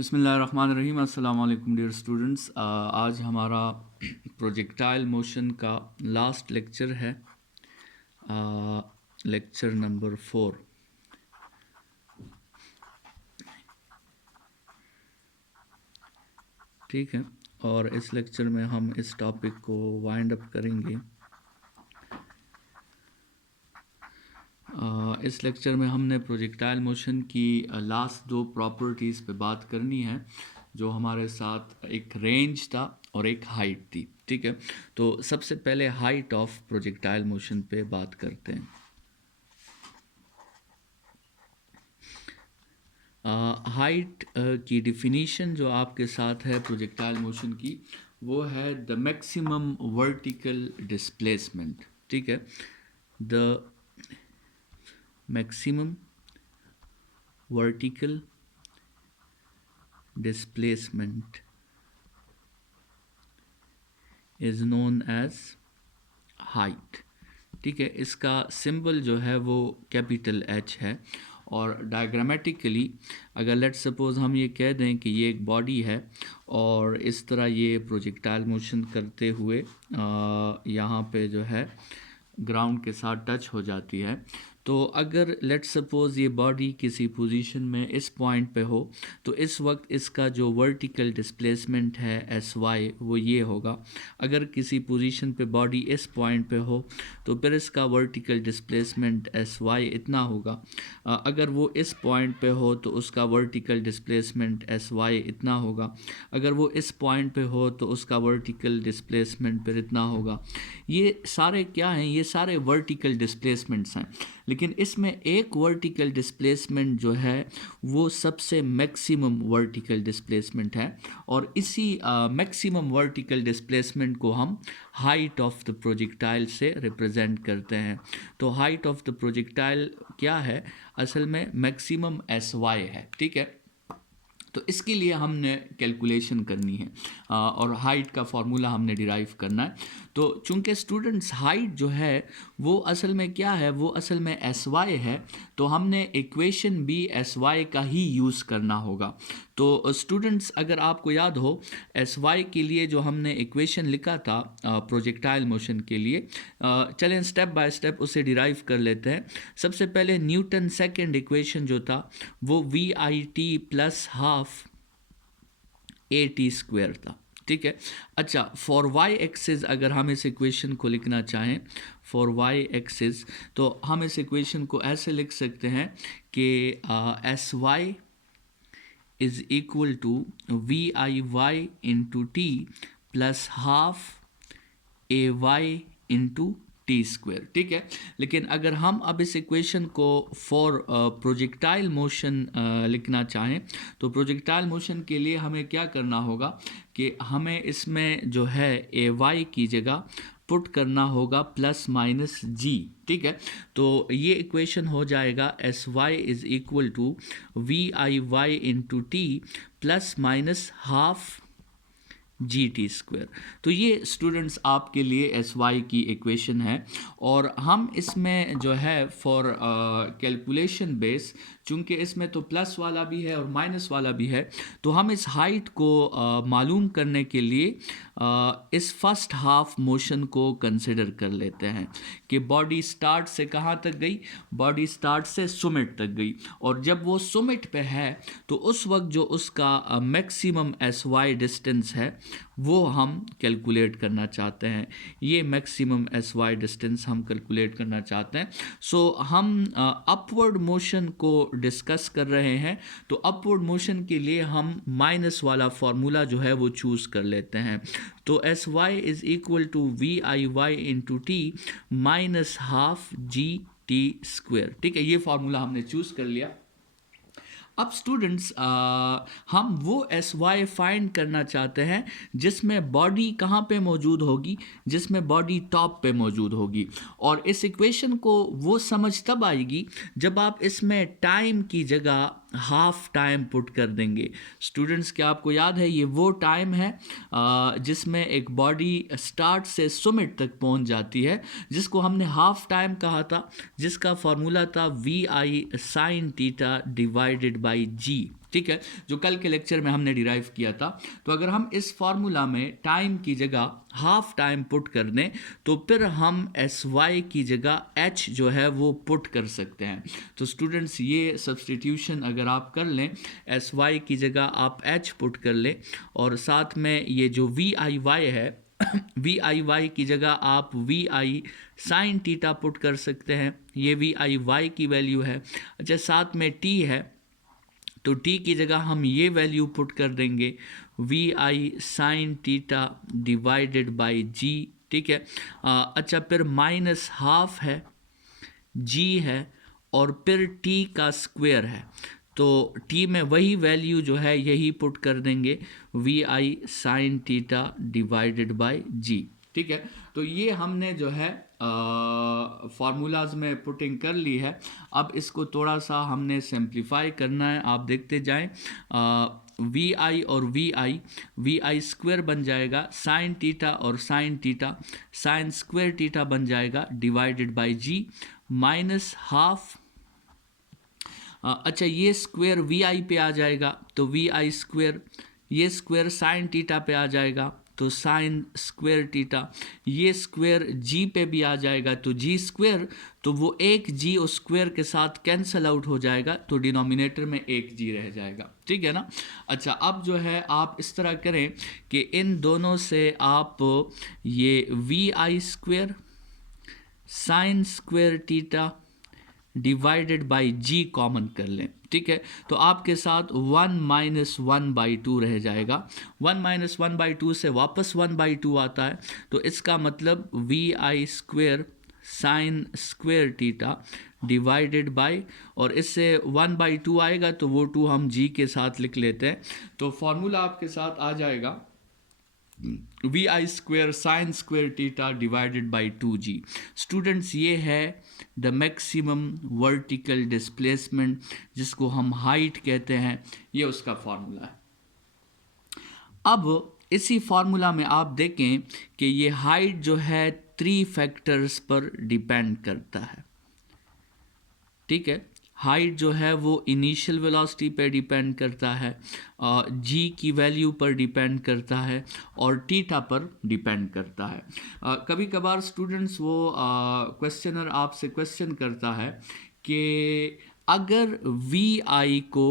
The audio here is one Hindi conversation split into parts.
बिस्मिल्लाहिर्रहमानिर्रहीम। अस्सलाम वालेकुम डियर स्टूडेंट्स। आज हमारा प्रोजेक्टाइल मोशन का लास्ट लेक्चर है, लेक्चर नंबर 4। ठीक है, और इस लेक्चर में हम इस टॉपिक को वाइंड अप करेंगे। इस लेक्चर में हमने प्रोजेक्टाइल मोशन की लास्ट दो प्रॉपर्टीज़ पे बात करनी है, जो हमारे साथ एक रेंज था और एक हाइट थी। ठीक है, तो सबसे पहले हाइट ऑफ प्रोजेक्टाइल मोशन पे बात करते हैं। हाइट की डिफिनीशन जो आपके साथ है प्रोजेक्टाइल मोशन की, वो है द मैक्सिमम वर्टिकल डिस्प्लेसमेंट। ठीक है, the maximum vertical displacement is known as height. ठीक है, इसका सिंबल जो है वो कैपिटल एच है, और डायग्रामेटिकली अगर लेट सपोज हम ये कह दें कि ये एक बॉडी है और इस तरह ये प्रोजेक्टाइल मोशन करते हुए यहाँ पे जो है ग्राउंड के साथ टच हो जाती है, तो अगर लेट सपोज ये बॉडी किसी पोजीशन में इस पॉइंट पे हो, तो इस वक्त इसका जो वर्टिकल डिस्प्लेसमेंट है एस वाई वो ये होगा। अगर किसी पोजीशन पे बॉडी इस पॉइंट पे हो तो फिर इसका वर्टिकल डिस्प्लेसमेंट एस वाई इतना होगा। अगर वो इस पॉइंट पे हो तो उसका वर्टिकल डिस्प्लेसमेंट एस वाई इतना होगा। अगर वो इस पॉइंट पे हो तो उसका वर्टिकल डिस्प्लेसमेंट फिर इतना होगा। ये सारे क्या हैं? ये सारे वर्टिकल डिस्प्लेसमेंट्स हैं, लेकिन इसमें एक वर्टिकल डिस्प्लेसमेंट जो है वो सबसे मैक्सिमम वर्टिकल डिस्प्लेसमेंट है, और इसी मैक्सिमम वर्टिकल डिस्प्लेसमेंट को हम हाइट ऑफ द प्रोजेक्टाइल से रिप्रेजेंट करते हैं। तो हाइट ऑफ द प्रोजेक्टाइल क्या है? असल में मैक्सिमम एस वाई है। ठीक है, तो इसके लिए हमने कैलकुलेशन करनी है और हाइट का फॉर्मूला हमने डिराइव करना है। तो चूंकि स्टूडेंट्स हाइट जो है वो असल में क्या है, वो असल में एस वाई है, तो हमने इक्वेशन भी एस वाई का ही यूज़ करना होगा। तो स्टूडेंट्स अगर आपको याद हो, एस वाई के लिए जो हमने इक्वेशन लिखा था प्रोजेक्टाइल मोशन के लिए, चलें स्टेप बाय स्टेप उसे डिराइव कर लेते हैं। सबसे पहले न्यूटन सेकेंड इक्वेशन जो था वो v i t plus half a t square था। ठीक है, अच्छा, फॉर वाई एक्सिस अगर हम इस इक्वेशन को लिखना चाहें, फॉर वाई एक्सिस, तो हम इस इक्वेशन को ऐसे लिख सकते हैं कि s y is equal to we i y into t plus half a y into t square. ठीक है, लेकिन अगर हम अब इस इक्वेशन को फॉर प्रोजेक्टाइल मोशन लिखना चाहें, तो प्रोजेक्टाइल मोशन के लिए हमें क्या करना होगा कि हमें इसमें जो है ए वाई की जगह पुट करना होगा प्लस माइनस जी। ठीक है, तो ये इक्वेशन हो जाएगा s y is equal to we i y into t plus minus half g t square. तो ये स्टूडेंट्स आपके लिए एस वाई की इक्वेशन है, और हम इसमें जो है फॉर कैलकुलेशन बेस, चूँकि इसमें तो प्लस वाला भी है और माइनस वाला भी है, तो हम इस हाइट को मालूम करने के लिए इस फर्स्ट हाफ मोशन को कंसिडर कर लेते हैं कि बॉडी स्टार्ट से कहाँ तक गई? बॉडी स्टार्ट से सुमिट तक गई, और जब वो सुमिट पे है तो उस वक्त जो उसका मैक्सिमम एस वाई डिस्टेंस है वो हम कैलकुलेट करना चाहते हैं। ये मैक्सिमम एस वाई डिस्टेंस हम कैलकुलेट करना चाहते हैं। सो हम अपवर्ड मोशन को डिस्कस कर रहे हैं, तो अपवर्ड मोशन के लिए हम माइनस वाला फॉर्मूला जो है वो चूज़ कर लेते हैं। तो s y is equal to we i y into t minus half g t square. ठीक है, ये फार्मूला हमने चूज़ कर लिया। अब स्टूडेंट्स हम वो एस वाई फाइंड करना चाहते हैं जिसमें बॉडी कहाँ पे मौजूद होगी, जिसमें बॉडी टॉप पे मौजूद होगी, और इस इक्वेशन को वो समझ तब आएगी जब आप इसमें टाइम की जगह हाफ टाइम पुट कर देंगे। स्टूडेंट्स, क्या आपको याद है ये वो टाइम है जिसमें एक बॉडी स्टार्ट से सुमिट तक पहुंच जाती है, जिसको हमने हाफ टाइम कहा था, जिसका फॉर्मूला था V I sine theta divided by G. ठीक है, जो कल के लेक्चर में हमने डिराइव किया था। तो अगर हम इस फार्मूला में टाइम की जगह हाफ टाइम पुट कर दें तो फिर हम एस वाई की जगह एच जो है वो पुट कर सकते हैं। तो स्टूडेंट्स ये सब्सटीट्यूशन अगर आप कर लें, एस वाई की जगह आप एच पुट कर लें और साथ में ये जो वी आई वाई है वी आई वाई की जगह आप वी आई साइन टीटा पुट कर सकते हैं, ये वी आई वाई की वैल्यू है। अच्छा, साथ में टी है तो टी की जगह हम ये वैल्यू पुट कर देंगे V I sine theta divided by G, ठीक है। अच्छा, फिर माइनस हाफ है, जी है और फिर टी का स्क्वायर है, तो टी में वही वैल्यू जो है यही पुट कर देंगे V I sine theta divided by G, ठीक है। तो ये हमने जो है फार्मूलाज में पुटिंग कर ली है। अब इसको थोड़ा सा हमने सिंप्लीफाई करना है, आप देखते जाएं। वी आई और वी आई स्क्वायर बन जाएगा साइन टीटा और sine theta, sine square theta बन जाएगा divided by g minus half. अच्छा, ये स्क्वायर वी आई पे आ जाएगा तो वी आई स्क्वायर, ये स्क्वायर साइन टीटा पे आ जाएगा तो साइन स्क्वायर टीटा, ये स्क्वायर जी पे भी आ जाएगा तो जी स्क्वायर, तो वो एक जी उस स्क्वायर के साथ कैंसल आउट हो जाएगा तो डिनोमिनेटर में एक जी रह जाएगा, ठीक है ना। अच्छा, अब जो है आप इस तरह करें कि इन दोनों से आप ये we i square sine square theta divided by g common कर लें, ठीक है। तो आपके साथ 1 माइनस 1/2 रह जाएगा। 1 माइनस 1/2 से वापस 1/2 आता है, तो इसका मतलब v I square sine square theta divided by, और इससे 1/2 आएगा तो वो 2 हम जी के साथ लिख लेते हैं। तो फॉर्मूला आपके साथ आ जाएगा v I square sine square theta divided by 2g। Students, ये है द मैक्सिमम वर्टिकल डिस्प्लेसमेंट, जिसको हम हाइट कहते हैं, ये उसका फार्मूला है। अब इसी फार्मूला में आप देखें कि ये हाइट जो है 3 फैक्टर्स पर डिपेंड करता है, ठीक है। हाइट जो है वो इनिशियल वेलोसिटी पर डिपेंड करता है, जी की वैल्यू पर डिपेंड करता है और टीटा पर डिपेंड करता है। कभी कभार स्टूडेंट्स वो क्वेश्चनर आपसे क्वेश्चन करता है कि अगर वी आई को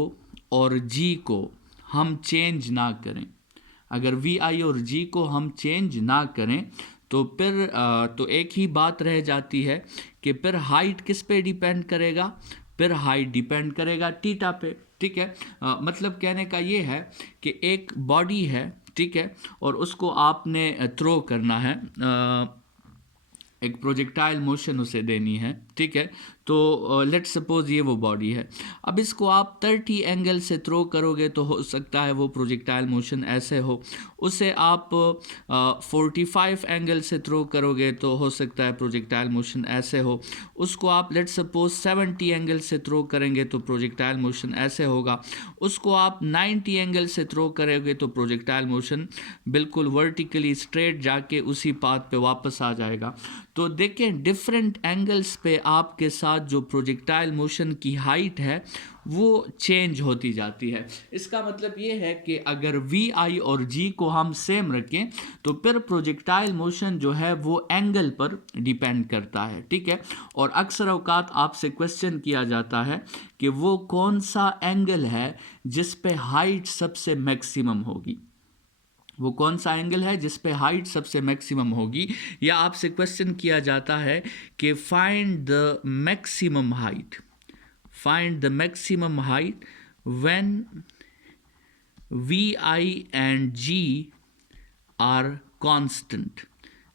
और जी को हम चेंज ना करें, अगर वी आई और जी को हम चेंज ना करें तो फिर तो एक ही बात रह जाती है कि फिर हाइट किस पे डिपेंड करेगा, फिर हाइट डिपेंड करेगा टीटा पे, ठीक है। मतलब कहने का ये है कि एक बॉडी है, ठीक है, और उसको आपने थ्रो करना है, एक प्रोजेक्टाइल मोशन उसे देनी है, ठीक है। तो लेट्स सपोज ये वो बॉडी है। अब इसको आप 30 एंगल से थ्रो करोगे तो हो सकता है वो प्रोजेक्टाइल मोशन ऐसे हो, उसे आप 45 एंगल से थ्रो करोगे तो हो सकता है प्रोजेक्टाइल मोशन ऐसे हो, उसको आप लेट्स सपोज 70 एंगल से थ्रो करेंगे तो प्रोजेक्टाइल मोशन ऐसे होगा, उसको आप 90 एंगल से थ्रो करोगे तो प्रोजेक्टाइल मोशन बिल्कुल वर्टिकली स्ट्रेट जाके उसी पाथ पे वापस आ जाएगा। तो देखें, डिफरेंट एंगल्स पे आपके साथ जो प्रोजेक्टाइल मोशन की हाइट है वो चेंज होती जाती है। इसका मतलब ये है कि अगर वी आई और जी को हम सेम रखें तो फिर प्रोजेक्टाइल मोशन जो है वो एंगल पर डिपेंड करता है, ठीक है। और अक्सर औकात आपसे क्वेश्चन किया जाता है कि वो कौन सा एंगल है जिस पे हाइट सबसे मैक्सिमम होगी, वो कौन सा एंगल है जिस पे हाइट सबसे मैक्सिमम होगी, या आपसे क्वेश्चन किया जाता है कि find the maximum height, find the maximum height when V I and G are constant,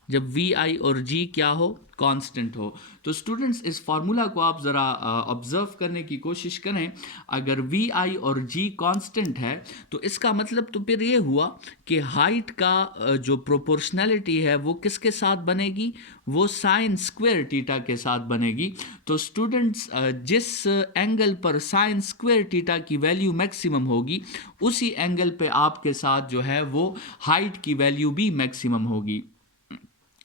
जब वी आई और जी क्या हो, कांस्टेंट हो। तो स्टूडेंट्स, इस फार्मूला को आप ज़रा ऑब्जर्व करने की कोशिश करें। अगर वी आई और जी कांस्टेंट है तो इसका मतलब तो फिर ये हुआ कि हाइट का जो प्रोपोर्शनैलिटी है वो किसके साथ बनेगी, वो साइन स्क्वायर टीटा के साथ बनेगी। तो स्टूडेंट्स, जिस एंगल पर साइन स्क्वायर टीटा की वैल्यू मैक्सिमम होगी उसी एंगल पे आपके साथ जो है वो हाइट की वैल्यू भी मैक्सिमम होगी।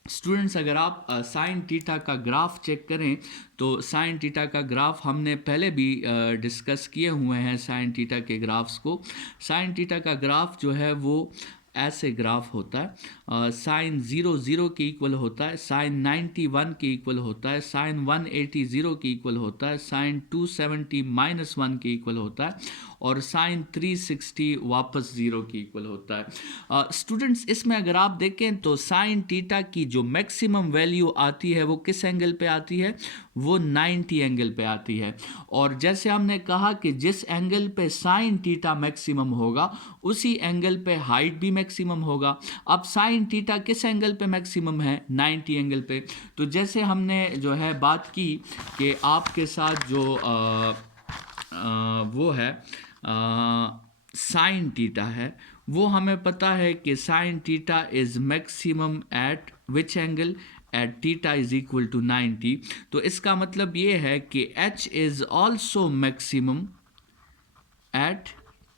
स्टूडेंट्स अगर आप साइन थीटा का ग्राफ चेक करें तो साइन थीटा का ग्राफ हमने पहले भी डिस्कस किए हुए हैं साइन थीटा के ग्राफ्स को। साइन थीटा का ग्राफ जो है वो ऐसे ग्राफ होता है, साइन 0 0 के इक्वल होता है, साइन 91 के इक्वल होता है, साइन 180 0 के इक्वल होता है, साइन 270 -1 के इक्वल होता है और साइन 360 वापस 0 के इक्वल होता है। स्टूडेंट्स इसमें अगर आप देखें तो साइन थीटा की जो मैक्सिमम वैल्यू आती है वो किस एंगल पे आती है, वो 90 एंगल पे आती है। और जैसे हमने कहा कि जिस एंगल पे साइन थीटा मैक्सिमम होगा उसी एंगल पे हाइट भी मैक्सिमम होगा। अब साइन थीटा किस एंगल पे मैक्सिमम है, 90 एंगल पे। तो जैसे हमने जो है बात की कि आपके साथ जो वो है साइन थीटा है, वो हमें पता है कि sine theta is maximum at which angle, at theta is equal to 90। तो इसका मतलब ये है कि h is also maximum at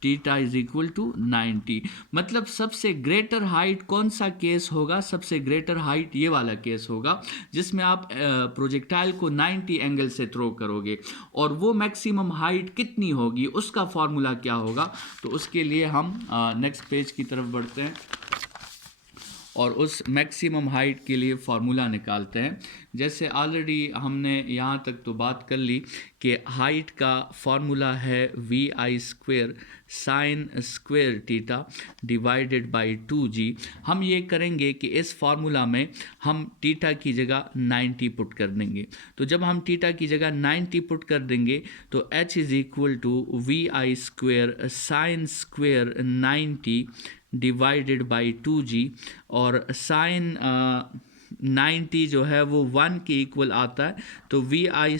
theta is equal to 90। मतलब सबसे ग्रेटर हाइट कौन सा केस होगा, सबसे ग्रेटर हाइट ये वाला केस होगा जिसमें आप प्रोजेक्टाइल को 90 एंगल से थ्रो करोगे। और वो मैक्सिमम हाइट कितनी होगी, उसका फॉर्मूला क्या होगा, तो उसके लिए हम नेक्स्ट पेज की तरफ बढ़ते हैं और उस मैक्सिमम हाइट के लिए फार्मूला निकालते हैं। जैसे ऑलरेडी हमने यहाँ तक तो बात कर ली कि हाइट का फार्मूला है vi² sine square theta divided by 2g। हम ये करेंगे कि इस फार्मूला में हम थीटा की जगह 90 पुट कर देंगे। तो जब हम थीटा की जगह 90 पुट कर देंगे तो h is equal to vi² sine square 90 divided by 2g। और साइन 90 जो है वो 1 के इक्वल आता है, तो vi²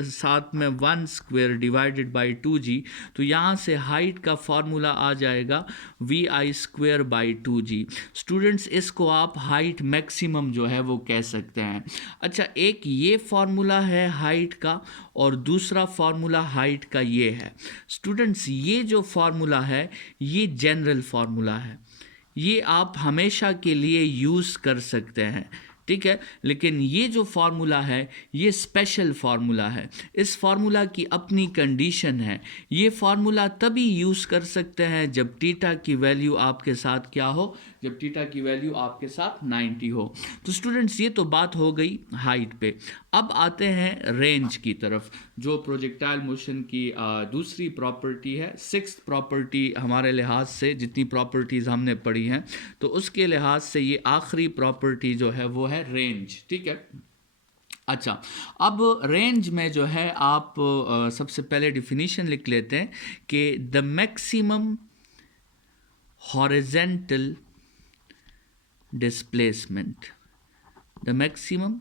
साथ में 1² डिवाइडेड बाई 2g। तो यहाँ से हाइट का फार्मूला आ जाएगा vi² बाई 2g। स्टूडेंट्स इसको आप हाइट मैक्सिमम जो है वो कह सकते हैं। अच्छा, एक ये फार्मूला है हाइट का और दूसरा फार्मूला हाइट का ये है। स्टूडेंट्स ये जो फार्मूला है ये जनरल फार्मूला है, ये आप हमेशा के लिए यूज़ कर सकते हैं, ठीक है। लेकिन ये जो फार्मूला है ये स्पेशल फार्मूला है, इस फार्मूला की अपनी कंडीशन है। ये फार्मूला तभी यूज़ कर सकते हैं जब थीटा की वैल्यू आपके साथ क्या हो, जब थीटा की वैल्यू आपके साथ 90 हो। तो स्टूडेंट्स ये तो बात हो गई हाइट पे। अब आते हैं रेंज की तरफ, जो प्रोजेक्टाइल मोशन की दूसरी प्रॉपर्टी है, सिक्स्थ प्रॉपर्टी हमारे लिहाज से, जितनी प्रॉपर्टीज़ हमने पढ़ी हैं तो उसके लिहाज से ये आखिरी प्रॉपर्टी जो है वो है रेंज, ठीक है। अच्छा, अब रेंज में जो है आप सबसे पहले डिफिनीशन लिख लेते हैं कि the maximum horizontal displacement, the maximum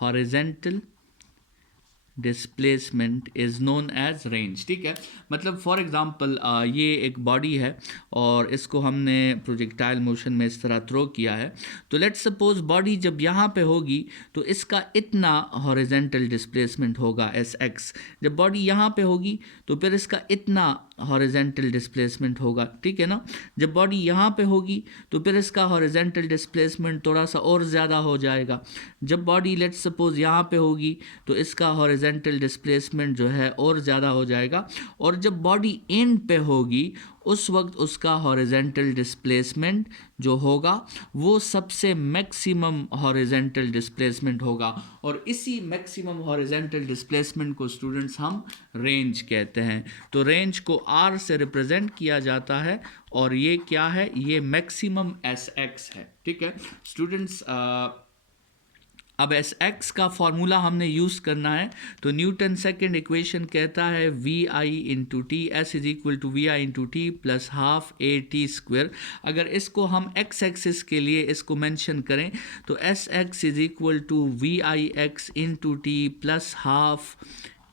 horizontal displacement is known as range, ठीक है। मतलब फॉर एग्जांपल ये एक बॉडी है और इसको हमने प्रोजेक्टाइल मोशन में इस तरह थ्रो किया है। तो लेट्स सपोज बॉडी जब यहाँ पे होगी तो इसका इतना हॉरिजेंटल डिस्प्लेसमेंट होगा sx। जब बॉडी यहाँ पे होगी तो फिर इसका इतना हॉरिजेंटल डिस्प्लेसमेंट होगा, ठीक है ना। जब बॉडी यहाँ पे होगी तो फिर इसका हॉरिजेंटल डिस्प्लेसमेंट थोड़ा सा और ज़्यादा हो जाएगा। जब बॉडी लेट्स सपोज यहाँ पे होगी तो इसका हॉरिजेंटल डिस्प्लेसमेंट जो है और ज़्यादा हो जाएगा। और जब बॉडी एंड पे होगी उस वक्त उसका हॉरिजेंटल डिस्प्लेसमेंट जो होगा वो सबसे मैक्सिमम हॉरिजेंटल डिस्प्लेसमेंट होगा। और इसी मैक्सिमम हॉरिजेंटल डिस्प्लेसमेंट को स्टूडेंट्स हम रेंज कहते हैं। तो रेंज को r से रिप्रेजेंट किया जाता है और ये क्या है, ये मैक्सिमम sx है, ठीक है स्टूडेंट्स। अब एस एक्स का फॉर्मूला हमने यूज़ करना है। तो न्यूटन सेकंड इक्वेशन कहता है v i into t, s is equal to we i into t plus half a t square. अगर इसको हम एक्स एक्सिस के लिए इसको मेंशन करें तो s x is equal to we i x into t plus half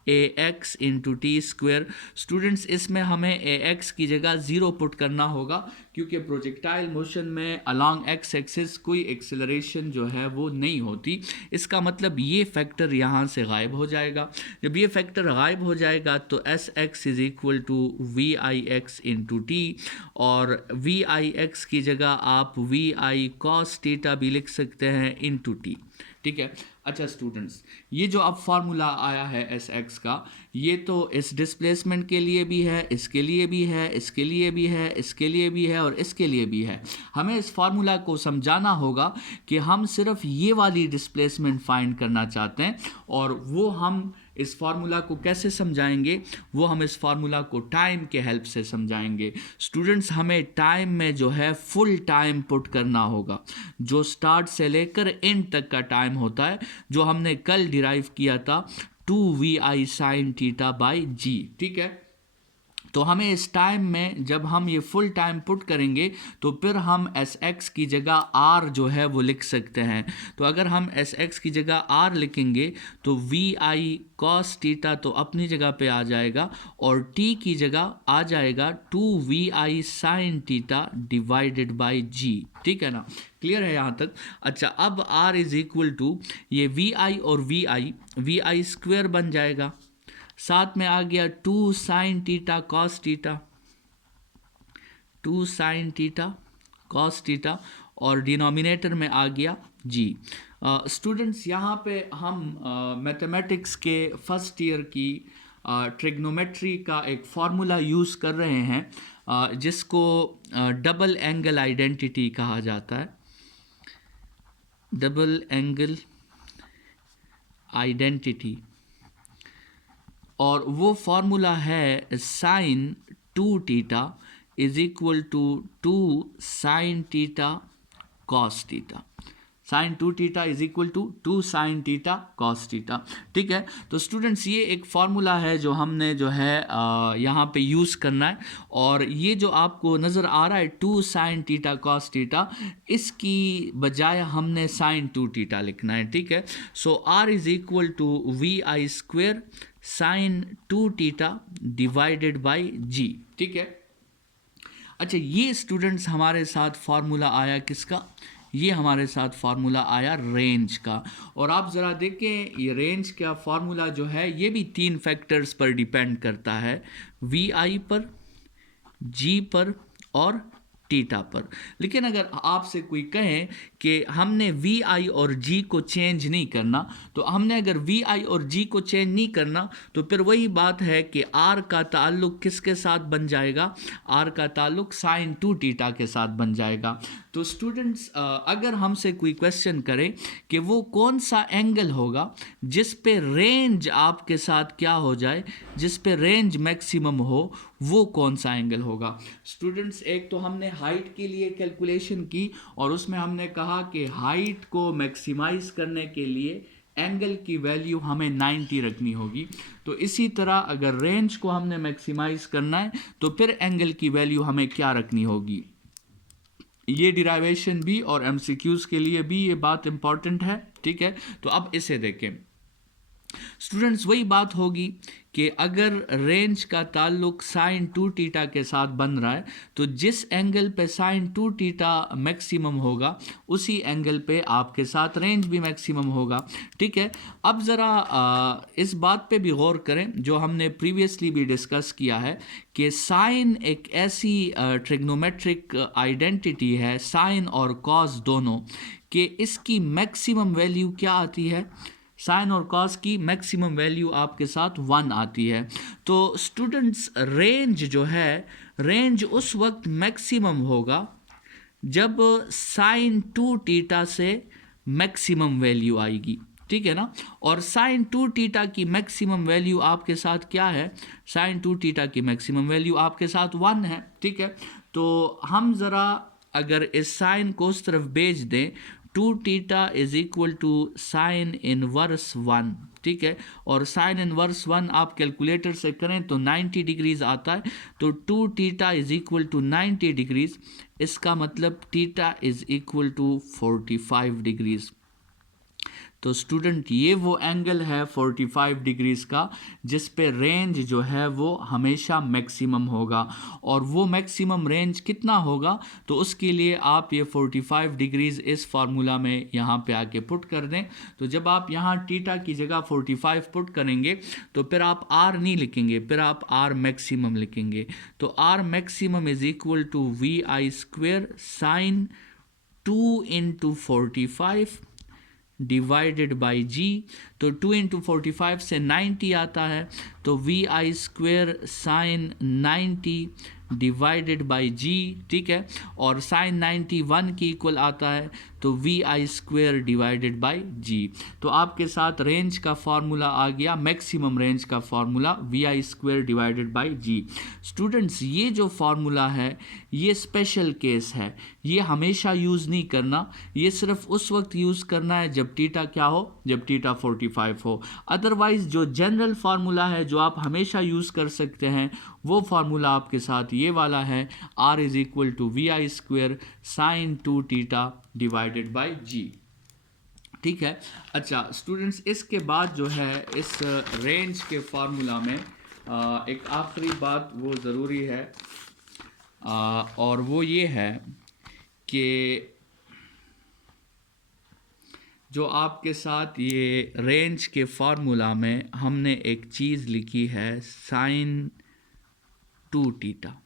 ax into t square. Students इसमें हमें ax की जगह 0 पुट करना होगा, क्योंकि प्रोजेक्टाइल मोशन में अलॉन्ग एक्स एक्सिस कोई एक्सेलरेशन जो है वो नहीं होती। इसका मतलब ये फैक्टर यहाँ से गायब हो जाएगा। जब ये फैक्टर गायब हो जाएगा तो s x is equal to we i x into t, और वी आई एक्स की जगह आप वी आई कॉस टीटा भी लिख सकते हैं इंटू टी। ठीक है। अच्छा स्टूडेंट्स, ये जो अब फार्मूला आया है एस एक्स का, ये तो इस डिस्प्लेसमेंट के लिए भी है, इसके लिए भी है, इसके लिए भी है, इसके लिए भी है और इसके लिए भी है। हमें इस फार्मूला को समझाना होगा कि हम सिर्फ ये वाली डिस्प्लेसमेंट फाइंड करना चाहते हैं, और वो हम इस फार्मूला को कैसे समझाएंगे, वो हम इस फार्मूला को टाइम के हेल्प से समझाएंगे। स्टूडेंट्स, हमें टाइम में जो है फुल टाइम पुट करना होगा, जो स्टार्ट से लेकर एंड तक का टाइम होता है, जो हमने कल डिराइव किया था 2vi sin theta by G. ठीक है। तो हमें इस टाइम में जब हम ये फुल टाइम पुट करेंगे तो फिर हम एस एक्स की जगह आर जो है वो लिख सकते हैं। तो अगर हम एस एक्स की जगह आर लिखेंगे तो वी आई कॉस टीटा तो अपनी जगह पे आ जाएगा, और टी की जगह आ जाएगा 2vi sine theta divided by G. ठीक है ना, क्लियर है यहाँ तक? अच्छा, अब आर इज इक्वल टू ये वी आई और वी आई स्क्वेयर बन जाएगा, साथ में आ गया 2 sine theta cos theta, 2 sine theta cos theta, और डिनोमिनेटर में आ गया जी। स्टूडेंट्स, यहाँ पे हम मैथमेटिक्स के फर्स्ट ईयर की ट्रिग्नोमेट्री का एक फार्मूला यूज़ कर रहे हैं, जिसको डबल एंगल आइडेंटिटी कहा जाता है। डबल एंगल आइडेंटिटी, और वो फार्मूला है sine 2 theta is equal to 2 sine theta cos theta. Sine 2 theta is equal to 2 sine theta cos theta. ठीक है। तो स्टूडेंट्स, ये एक फार्मूला है जो हमने जो है यहाँ पे यूज़ करना है, और ये जो आपको नज़र आ रहा है 2 साइन टीटा कॉस टीटा, इसकी बजाय हमने साइन 2 टीटा लिखना है। ठीक है। So R is equal to we I square sine 2 theta divided by G. ठीक है। अच्छा, ये स्टूडेंट्स हमारे साथ फार्मूला आया किसका? ये हमारे साथ फार्मूला आया रेंज का। और आप ज़रा देखें, ये रेंज का फार्मूला जो है ये भी 3 फैक्टर्स पर डिपेंड करता है, वी आई पर, जी पर और टीटा पर। लेकिन अगर आपसे कोई कहे कि हमने वी आई और जी को चेंज नहीं करना, तो हमने अगर वी आई और जी को चेंज नहीं करना तो फिर वही बात है कि आर का ताल्लुक किसके साथ बन जाएगा? आर का ताल्लुक साइन 2 टीटा के साथ बन जाएगा। तो स्टूडेंट्स, अगर हमसे कोई क्वेश्चन करे कि वो कौन सा एंगल होगा जिस पे रेंज आपके साथ क्या हो जाए, जिस पे रेंज मैक्सिमम हो, वो कौन सा एंगल होगा? स्टूडेंट्स, एक तो हमने हाइट के लिए कैलकुलेशन की, और उसमें हमने कहा कि हाइट को मैक्सिमाइज करने के लिए एंगल की वैल्यू हमें 90 रखनी होगी। तो इसी तरह अगर रेंज को हमने मैक्सिमाइज करना है तो फिर एंगल की वैल्यू हमें क्या रखनी होगी? ये डिराइवेशन भी और एमसीक्यूज़ के लिए भी ये बात इंपॉर्टेंट है। ठीक है। तो अब इसे देखें स्टूडेंट्स, वही बात होगी कि अगर रेंज का ताल्लुक साइन 2 टीटा के साथ बन रहा है तो जिस एंगल पे साइन 2 टीटा मैक्सिमम होगा उसी एंगल पे आपके साथ रेंज भी मैक्सिमम होगा। ठीक है। अब ज़रा इस बात पे भी गौर करें जो हमने प्रीवियसली भी डिस्कस किया है कि साइन एक ऐसी ट्रिग्नोमेट्रिक आइडेंटिटी है, साइन और कॉस दोनों, कि इसकी मैक्सिमम वैल्यू क्या आती है? साइन और कॉस की मैक्सिमम वैल्यू आपके साथ 1 आती है। तो स्टूडेंट्स, रेंज जो है, रेंज उस वक्त मैक्सिमम होगा जब साइन 2 टीटा से मैक्सिमम वैल्यू आएगी। ठीक है ना। और साइन 2 टीटा की मैक्सिमम वैल्यू आपके साथ क्या है? साइन 2 टीटा की मैक्सिमम वैल्यू आपके साथ 1 है। ठीक है। तो हम ज़रा अगर इस साइन को उस तरफ भेज दें, 2 theta is equal to sine inverse 1। ठीक है। और साइन इनवर्स 1 आप कैलकुलेटर से करें तो 90 डिग्रीज आता है। तो 2 theta is equal to 90 degrees, इसका मतलब theta is equal to 45 degrees. तो स्टूडेंट ये वो एंगल है 45 डिग्रीज़ का जिस पे रेंज जो है वो हमेशा मैक्सिमम होगा। और वो मैक्सिमम रेंज कितना होगा, तो उसके लिए आप ये 45 डिग्रीज़ इस फार्मूला में यहाँ पे आके पुट कर दें। तो जब आप यहाँ टीटा की जगह 45 पुट करेंगे तो फिर आप आर नहीं लिखेंगे, फिर आप आर मैक्सिमम लिखेंगे। तो R maximum is equal to we I square sine 2 into 45 divided by G. तो 2 इंटू 45 से 90 आता है, तो we I square sine 90 divided by G, ठीक है। और साइन 91 की इक्वल आता है, तो we I square divided by G. तो आपके साथ रेंज का फार्मूला आ गया, मैक्सिमम रेंज का formula V I square divided by ji. Students ये जो फार्मूला है ये स्पेशल केस है, ये हमेशा यूज़ नहीं करना, ये सिर्फ उस वक्त यूज़ करना है जब टीटा क्या हो, जब टीटा 45 हो। अदरवाइज जो जनरल फार्मूला है जो आप हमेशा यूज़ कर सकते हैं वो फार्मूला आपके साथ ये वाला है, R is equal to we I square sine 2 theta divided by G, ठीक है। अच्छा स्टूडेंट्स, इसके बाद जो है इस रेंज के फार्मूला में एक आखिरी बात वो ज़रूरी है, और वो ये है कि जो आपके साथ ये रेंज के फार्मूला में हमने एक चीज़ लिखी है साइन 2 टीटा।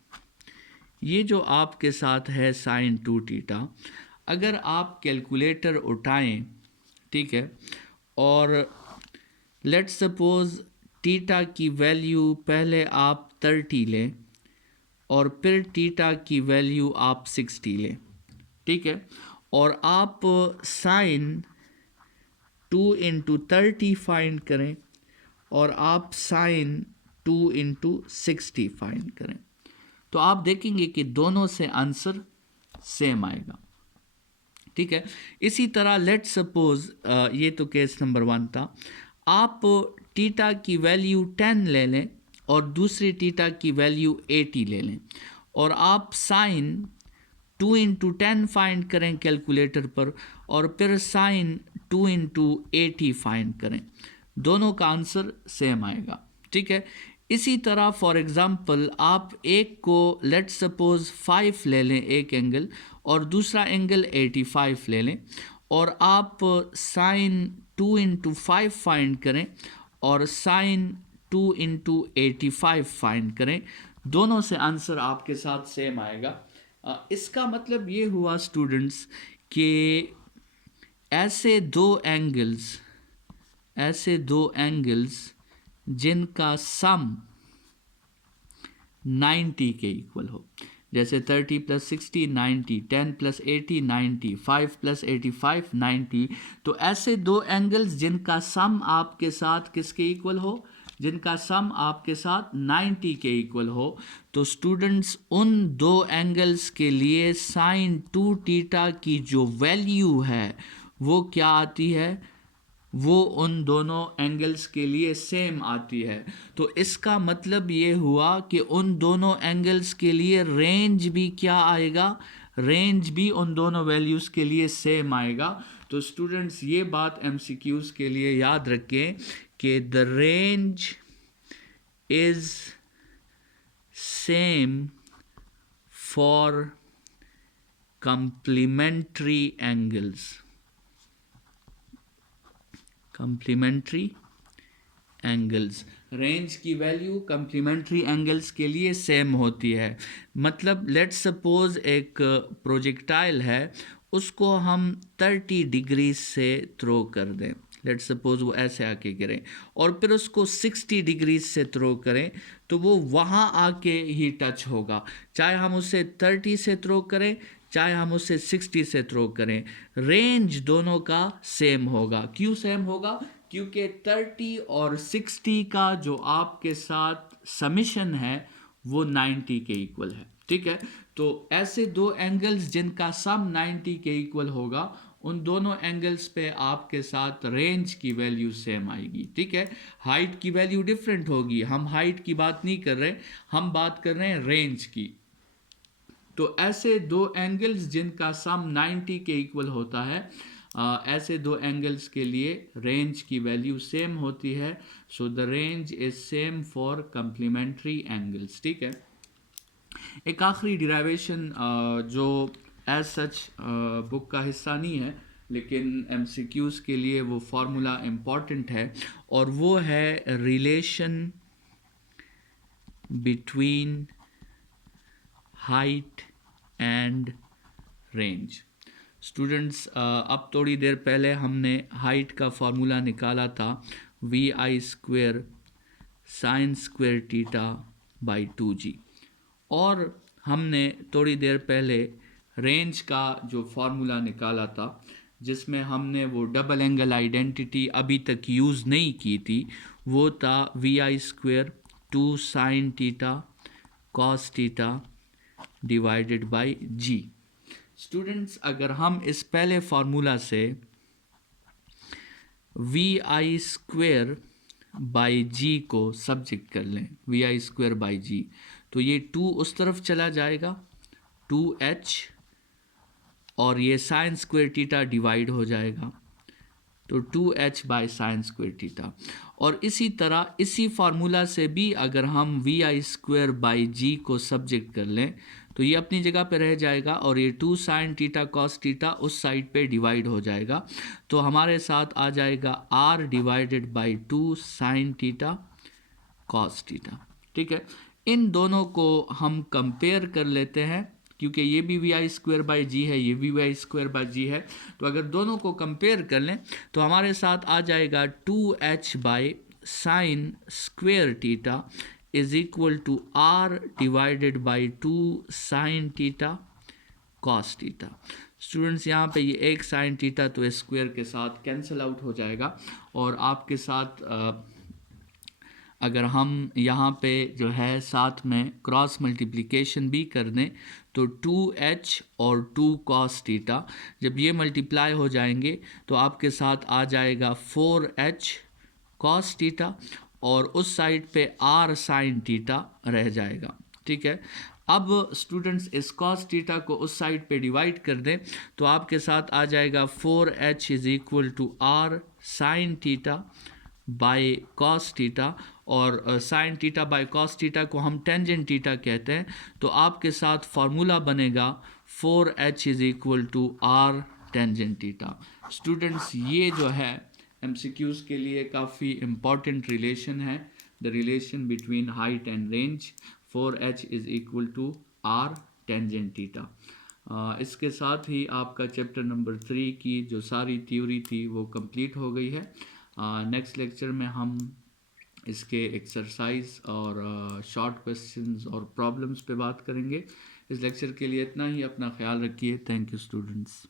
ये जो आपके साथ है साइन 2 टीटा, अगर आप कैलकुलेटर उठाएं, ठीक है, और लेट्स सपोज टीटा की वैल्यू पहले आप 30 लें और फिर टीटा की वैल्यू आप 60 लें, ठीक है, और आप साइन 2 इंटू 30 फाइंड करें और आप साइन 2 इंटू 60 फाइंड करें, तो आप देखेंगे कि दोनों से आंसर सेम आएगा, ठीक है। इसी तरह लेट सपोज ये तो केस नंबर 1 था, आप टीटा की वैल्यू 10 ले लें और दूसरी टीटा की वैल्यू 80 ले लें और आप साइन 2 इंटू 10 फाइंड करें कैलकुलेटर पर और फिर साइन 2 इंटू 80 फाइंड करें, दोनों का आंसर सेम आएगा, ठीक है। इसी तरह फॉर एग्ज़ाम्पल आप एक को लेट सपोज 5 ले लें एक एंगल और दूसरा एंगल 85 ले लें और आप साइन 2 इंटू 5 फाइंड करें और साइन 2 इंटू 85 फाइंड करें, दोनों से आंसर आपके साथ सेम आएगा। इसका मतलब ये हुआ स्टूडेंट्स कि ऐसे दो एंगल्स जिनका सम 90 के इक्वल हो, जैसे 30 प्लस 60 90, 10 प्लस 80 90, 5 प्लस 85 90, तो ऐसे दो एंगल्स जिनका सम आपके साथ किसके इक्वल हो, जिनका सम आपके साथ 90 के इक्वल हो, तो स्टूडेंट्स उन दो एंगल्स के लिए साइन 2 टीटा की जो वैल्यू है वो क्या आती है, वो उन दोनों एंगल्स के लिए सेम आती है। तो इसका मतलब ये हुआ कि उन दोनों एंगल्स के लिए रेंज भी क्या आएगा, रेंज भी उन दोनों वैल्यूज़ के लिए सेम आएगा। तो स्टूडेंट्स ये बात एमसीक्यूज़ के लिए याद रखें कि the range is same for complementary angles, complementary angles, range की वैल्यू कम्प्लीमेंट्री एंगल्स के लिए सेम होती है। मतलब लेट्स सपोज एक प्रोजेक्टाइल है, उसको हम 30 डिग्री से थ्रो कर दें, लेट्स सपोज वो ऐसे आके गिरे और फिर उसको 60 डिग्री से थ्रो करें, तो वो वहाँ आके ही टच होगा, चाहे हम उसे 30 से थ्रो करें चाहे हम उसे 60 से थ्रो करें, रेंज दोनों का सेम होगा। क्यों सेम होगा? क्योंकि 30 और 60 का जो आपके साथ समिशन है वो 90 के इक्वल है, ठीक है। तो ऐसे दो एंगल्स जिनका सम 90 के इक्वल होगा, उन दोनों एंगल्स पे आपके साथ रेंज की वैल्यू सेम आएगी, ठीक है। हाइट की वैल्यू डिफरेंट होगी, हम हाइट की बात नहीं कर रहे, हम बात कर रहे हैं रेंज की। तो ऐसे दो एंगल्स जिनका सम 90 के इक्वल होता है, ऐसे दो एंगल्स के लिए रेंज की वैल्यू सेम होती है, so the range is same for complementary angles. ठीक है, एक आखिरी डिराइवेशन जो एज सच बुक का हिस्सा नहीं है लेकिन एमसीक्यूज़ के लिए वो फार्मूला इम्पॉर्टेंट है, और वो है relation between height and range. Students, अब थोड़ी देर पहले हमने हाइट का फार्मूला निकाला था vi² sine square theta by 2g, और हमने थोड़ी देर पहले रेंज का जो फार्मूला निकाला था जिसमें हमने वो डबल एंगल आइडेंटिटी अभी तक यूज़ नहीं की थी, वो था vi² 2 sine theta cos theta divided by ji. Students, अगर हम इस पहले फार्मूला से vi² बाई जी को सब्जेक्ट कर लें, vi² बाई जी, तो ये 2 उस तरफ चला जाएगा 2h, और ये साइन स्क्वेयर थीटा डिवाइड हो जाएगा तो 2h by sine square theta. और इसी तरह इसी फार्मूला से भी अगर हम vi² बाई जी को सब्जेक्ट कर लें तो ये अपनी जगह पे रह जाएगा, और ये 2 साइन थीटा कॉस थीटा उस साइड पे डिवाइड हो जाएगा, तो हमारे साथ आ जाएगा r divided by 2 sine theta cos theta. ठीक है, इन दोनों को हम कंपेयर कर लेते हैं क्योंकि ये भी vi² बाई जी है, ये भी vi² बाई जी है, तो अगर दोनों को कंपेयर कर लें तो हमारे साथ आ जाएगा 2h by sine square theta is equal to r divided by 2 sine theta cos theta. Students, यहाँ पे ये एक साइन थीटा तो स्क्वेयर के साथ कैंसिल आउट हो जाएगा, और आपके साथ अगर हम यहाँ पे जो है साथ में क्रॉस मल्टीप्लिकेशन भी कर दें तो 2h और 2 cos थीटा जब ये मल्टीप्लाई हो जाएंगे तो आपके साथ आ जाएगा 4h cos थीटा, और उस साइड पे r sin थीटा रह जाएगा। ठीक है, अब स्टूडेंट्स इस cos थीटा को उस साइड पे डिवाइड कर दें तो आपके साथ आ जाएगा 4h is equal to r sin theta by cos theta, और sine theta by cos theta को हम टेंजेंट थीटा कहते हैं, तो आपके साथ फार्मूला बनेगा 4h is equal to r tangent theta. Students, ये जो है एमसीक्यूज़ के लिए काफ़ी इम्पॉर्टेंट रिलेशन है, the relation between height and range, 4h is equal to r tangent theta. इसके साथ ही आपका चैप्टर नंबर 3 की जो सारी थ्योरी थी वो कंप्लीट हो गई है। नेक्स्ट लेक्चर में हम इसके एक्सरसाइज और शॉर्ट क्वेश्चंस और प्रॉब्लम्स पे बात करेंगे। इस लेक्चर के लिए इतना ही, अपना ख्याल रखिए। Thank you students.